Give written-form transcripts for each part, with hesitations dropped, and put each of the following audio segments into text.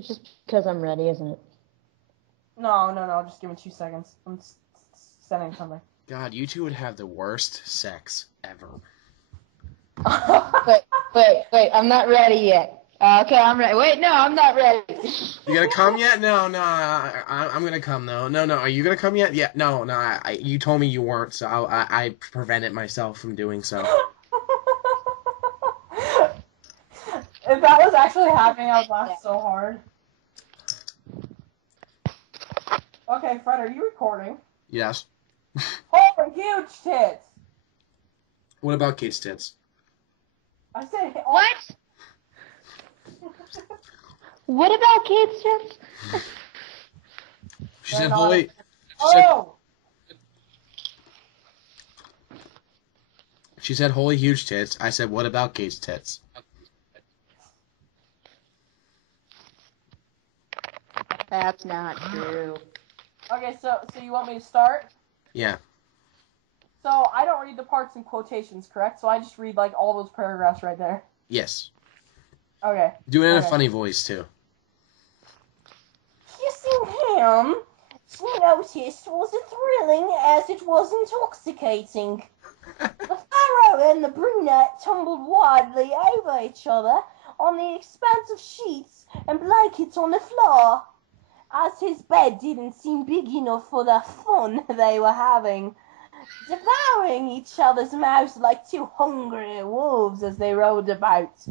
It's just because I'm ready, isn't it? No. Just give me 2 seconds. I'm sending something. God, you two would have the worst sex ever. Wait, I'm not ready yet. Okay, I'm ready. Wait, no, I'm not ready. You gonna come yet? No, I'm gonna come though. No, are you gonna come yet? Yeah, no, you told me you weren't, so I prevented myself from doing so. If that was actually happening, I would laugh so hard. Okay, Fred, are you recording? Yes. Holy huge tits! What about Kate's tits? I said... What? What about kids' tits? She said, "Holy." She said, "Holy huge tits." I said, "What about Kate's tits?" That's not true. Okay, so you want me to start? Yeah. So I don't read the parts in quotations, correct? So I just read like all those paragraphs right there. Yes. Okay. Do it in a funny voice too. Kissing him, she noticed, was as thrilling as it was intoxicating. The Pharaoh and the brunette tumbled wildly over each other on the expanse of sheets and blankets on the floor, as his bed didn't seem big enough for the fun they were having, devouring each other's mouths like two hungry wolves as they rolled about.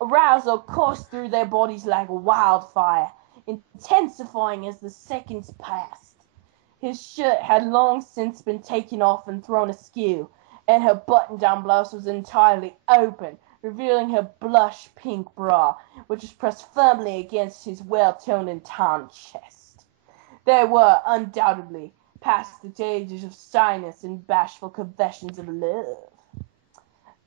Arousal coursed through their bodies like wildfire, intensifying as the seconds passed. His shirt had long since been taken off and thrown askew, and her button-down blouse was entirely open, revealing her blush-pink bra, which was pressed firmly against his well-toned and tanned chest. They were, undoubtedly, past the stages of shyness and bashful confessions of love.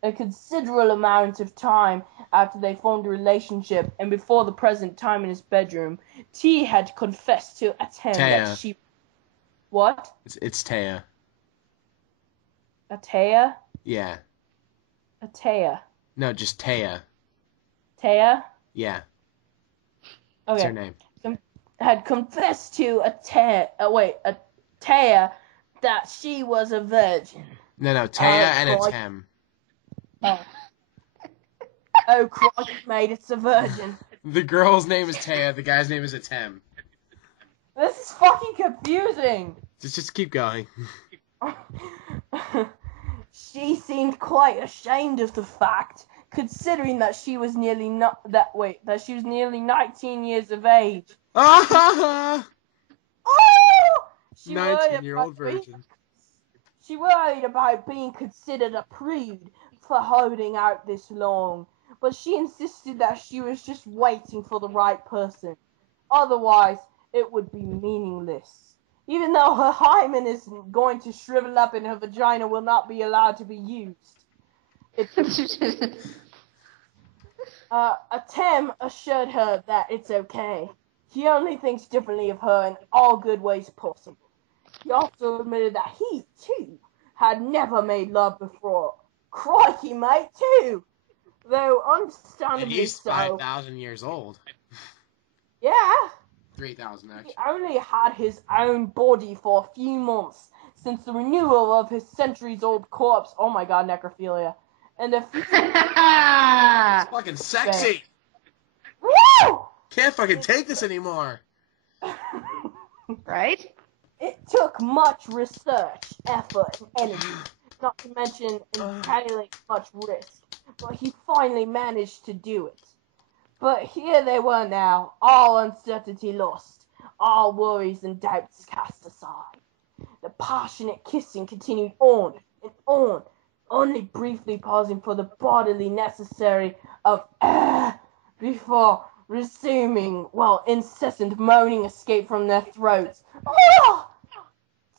A considerable amount of time after they formed a relationship, and before the present time in his bedroom, T had confessed to Atem that she... What? It's Taya. Ataya? Yeah. Ataya. No, just Taya. Taya? Yeah. Okay. That's her name. Had confessed to Taya that she was a virgin. No, Taya and Atem. Oh, Christ, mate, it's a virgin. The girl's name is Taya, the guy's name is Atem. This is fucking confusing. Just keep going. She seemed quite ashamed of the fact, considering that she was nearly 19 years of age. Ah! Oh! 19-year-old virgin. She worried about being considered a prude for holding out this long, but she insisted that she was just waiting for the right person. Otherwise, it would be meaningless. Even though her hymen is going to shrivel up and her vagina will not be allowed to be used. Atem assured her that it's okay. He only thinks differently of her in all good ways possible. He also admitted that he, too, had never made love before. Crikey, mate, too! Though understandably and he's so. 5,000 years old. Yeah. 3,000, actually. He only had his own body for a few months since the renewal of his centuries-old corpse. Oh my god, necrophilia. And the It's fucking sexy! Woo! Can't fucking take this anymore! Right? It took much research, effort, and energy, not to mention entirely much risk, but he finally managed to do it. But here they were now, all uncertainty lost, all worries and doubts cast aside. The passionate kissing continued on and on, only briefly pausing for the bodily necessary of air before resuming, while incessant moaning escaped from their throats. Oh!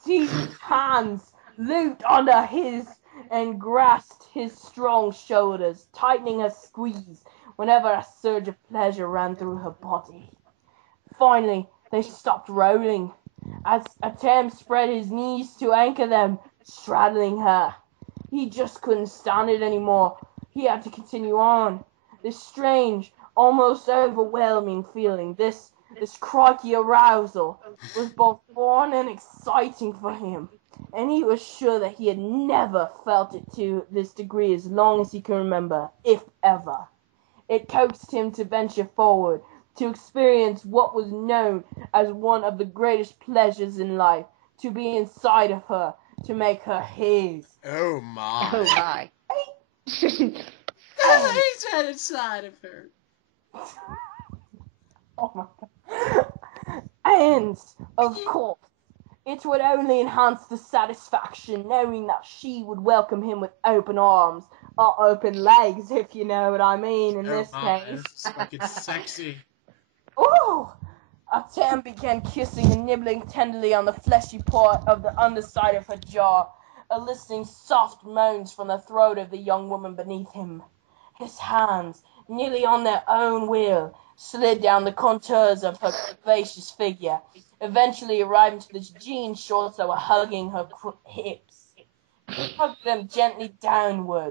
T's hands looped under his and grasped his strong shoulders, tightening her squeeze whenever a surge of pleasure ran through her body. Finally, they stopped rolling, as Atem spread his knees to anchor them, straddling her. He just couldn't stand it anymore. He had to continue on. This strange, almost overwhelming feeling. This crikey arousal was both foreign and exciting for him, and he was sure that he had never felt it to this degree as long as he can remember, if ever. It coaxed him to venture forward, to experience what was known as one of the greatest pleasures in life, to be inside of her, to make her his. Oh my. Oh my. He's right inside of her. Oh my god. And, of course, it would only enhance the satisfaction knowing that she would welcome him with open arms, or open legs, if you know what I mean in this case. It's fucking sexy. Ooh! Atem began kissing and nibbling tenderly on the fleshy part of the underside of her jaw, eliciting soft moans from the throat of the young woman beneath him. His hands, nearly on their own will, slid down the contours of her curvaceous figure, eventually arriving to the jean shorts that were hugging her hips. He tugged them gently downwards,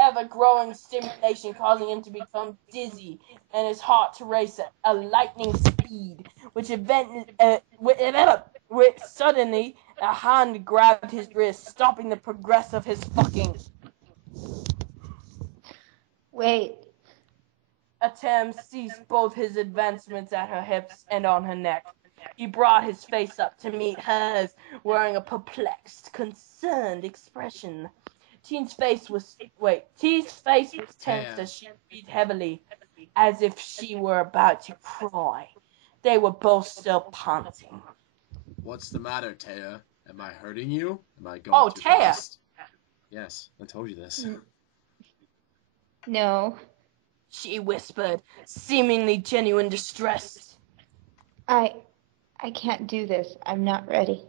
ever-growing stimulation causing him to become dizzy and his heart to race at a lightning speed, which suddenly a hand grabbed his wrist, stopping the progress of his fucking. Wait. Atem ceased both his advancements at her hips and on her neck. He brought his face up to meet hers, wearing a perplexed, concerned expression. T's face was tense as she breathed heavily, as if she were about to cry. They were both still panting. What's the matter, Taya? Am I hurting you? Am I going too Taya. fast? Yes, I told you this. No. She whispered, seemingly genuine distress. I can't do this. I'm not ready.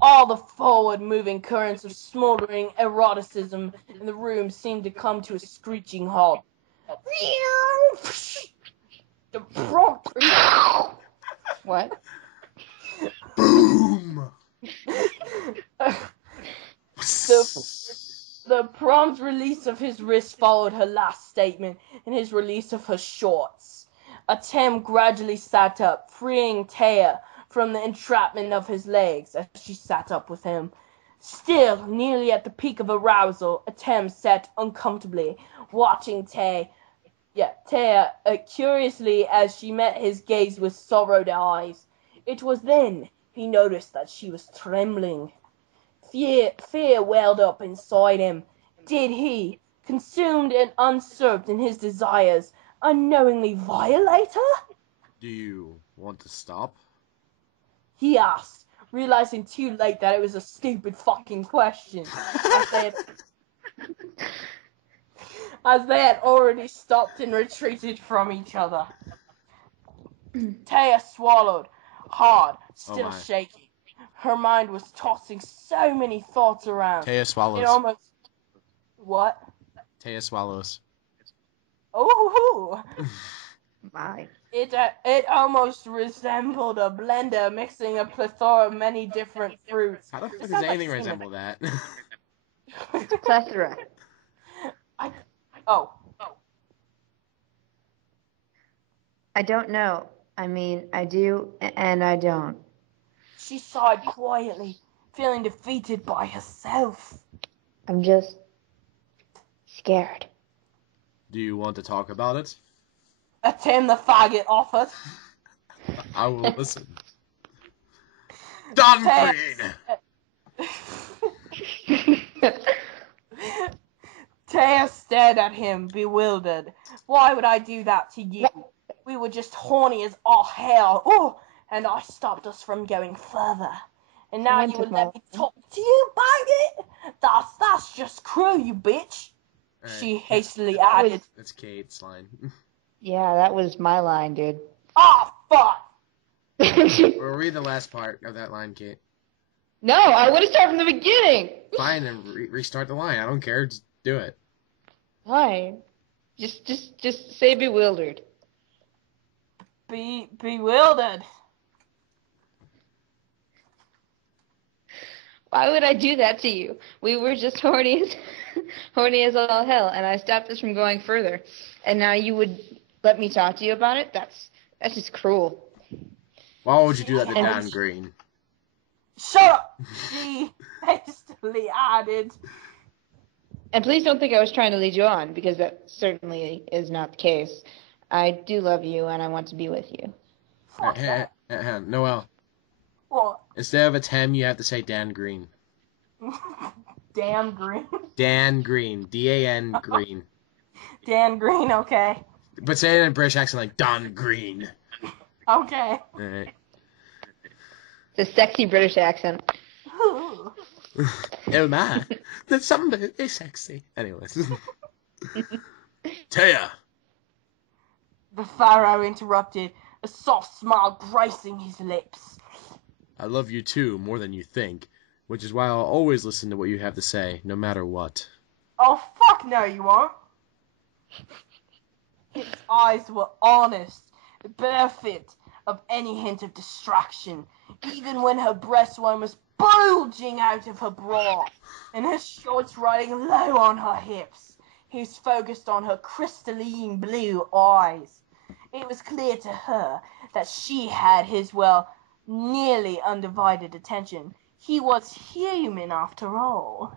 All the forward-moving currents of smoldering eroticism in the room seemed to come to a screeching halt. The prompt What? Boom! the prompt release of his wrist followed her last statement and his release of her shorts. Atem gradually sat up, freeing Taya from the entrapment of his legs as she sat up with him. Still, nearly at the peak of arousal, Atem sat uncomfortably, watching Taya curiously as she met his gaze with sorrowed eyes. It was then he noticed that she was trembling. Fear welled up inside him. Did he, consumed and usurped in his desires, unknowingly violate her? Do you want to stop? He asked, realizing too late that it was a stupid fucking question, as they had already stopped and retreated from each other. Taya swallowed, hard, still shaking. Her mind was tossing so many thoughts around. Taya swallows. It almost... What? Taya swallows. Oh! My. It almost resembled a blender mixing a plethora of many different fruits. How the fuck does anything resemble that? It's a plethora. I don't know. I mean, I do and I don't. She sighed quietly, feeling defeated by herself. I'm just scared. Do you want to talk about it? Atem the faggot offered. I will listen. Done, Queen! Taya stared at him, bewildered. Why would I do that to you? We were just horny as all hell. Oh, and I stopped us from going further. And now you would let me talk to you about it? That's just cruel, you bitch. Right. She hastily added. That's Kate's line. Yeah, that was my line, dude. Ah, fuck! We'll read the last part of that line, Kate. No, I would have started from the beginning. Fine, and restart the line. I don't care. Just do it. Fine. Just say bewildered. Bewildered. Why would I do that to you? We were just horny as all hell, and I stopped us from going further. And now you would let me talk to you about it? That's just cruel. Why would you do that to And- Dan Green? Shut up! She hastily added. And please don't think I was trying to lead you on, because that certainly is not the case. I do love you, and I want to be with you. Noel. What? Instead of Atem, you have to say Dan Green. Damn Green. Dan Green. D-A-N Green. Dan Green, okay. But say it in a British accent like Don Green. Okay. Alright. It's a sexy British accent. Ooh. Oh my. That's something very sexy. Anyways. Taya. The Pharaoh interrupted, a soft smile gracing his lips. I love you too, more than you think. Which is why I'll always listen to what you have to say, no matter what. Oh, fuck no, you won't. His eyes were honest, bereft of any hint of distraction, even when her breastbone was bulging out of her bra, and her shorts riding low on her hips. He was focused on her crystalline blue eyes. It was clear to her that she had his, well, nearly undivided attention. He was human after all.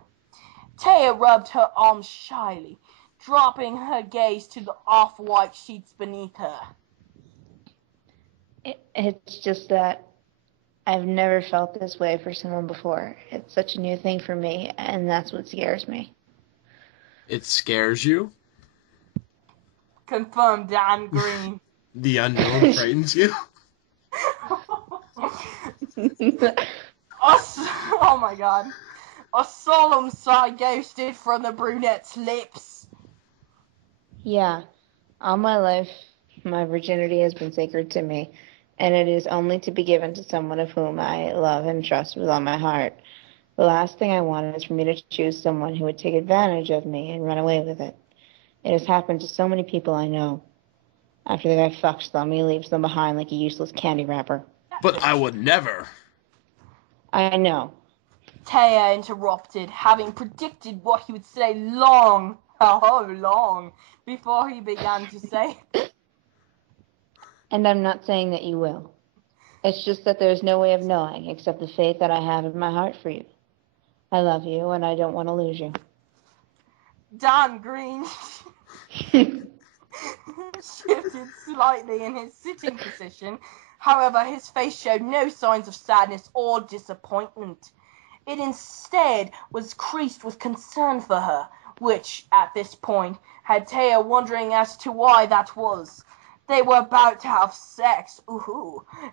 Taya rubbed her arms shyly, dropping her gaze to the off-white sheets beneath her. It's just that I've never felt this way for someone before. It's such a new thing for me, and that's what scares me. It scares you? Confirmed Dan Green. The unknown frightens you? Oh my god. A solemn sigh ghosted from the brunette's lips. Yeah, all my life, my virginity has been sacred to me, and it is only to be given to someone of whom I love and trust with all my heart. The last thing I want is for me to choose someone who would take advantage of me and run away with it. It has happened to so many people I know. After the guy fucks them, he leaves them behind like a useless candy wrapper. But I would never. I know. Taya interrupted, having predicted what he would say long before he began to say. And I'm not saying that you will. It's just that there's no way of knowing except the faith that I have in my heart for you. I love you, and I don't want to lose you. Dan Green shifted slightly in his sitting position. However, his face showed no signs of sadness or disappointment. It instead was creased with concern for her, which, at this point, had Taya wondering as to why that was. They were about to have sex,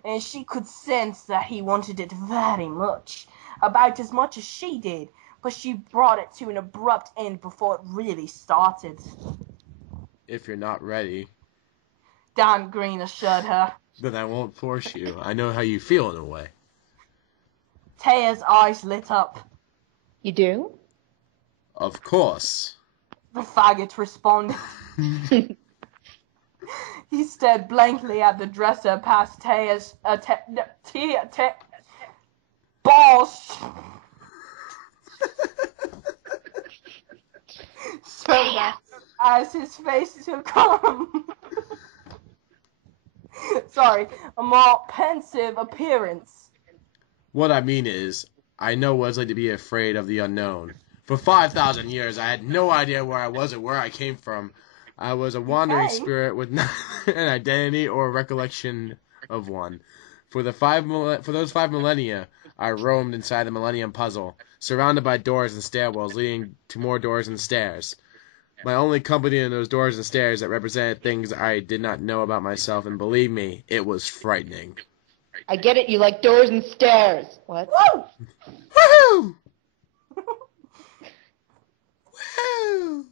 and she could sense that he wanted it very much, about as much as she did, but she brought it to an abrupt end before it really started. If you're not ready, Dan Green assured her. then I won't force you. I know how you feel in a way. Taya's eyes lit up. You do? Of course. The faggot responded. He stared blankly at the dresser past Taya's balls. So that as his face took on a more pensive appearance. What I mean is, I know what it's like to be afraid of the unknown. For 5,000 years, I had no idea where I was or where I came from. I was a wandering spirit with not an identity or recollection of one. For those 5 millennia, I roamed inside the Millennium Puzzle, surrounded by doors and stairwells leading to more doors and stairs. My only company in those doors and stairs that represented things I did not know about myself, and believe me, it was frightening. I get it, you like doors and stairs. What? Woo! Woohoo! Woo!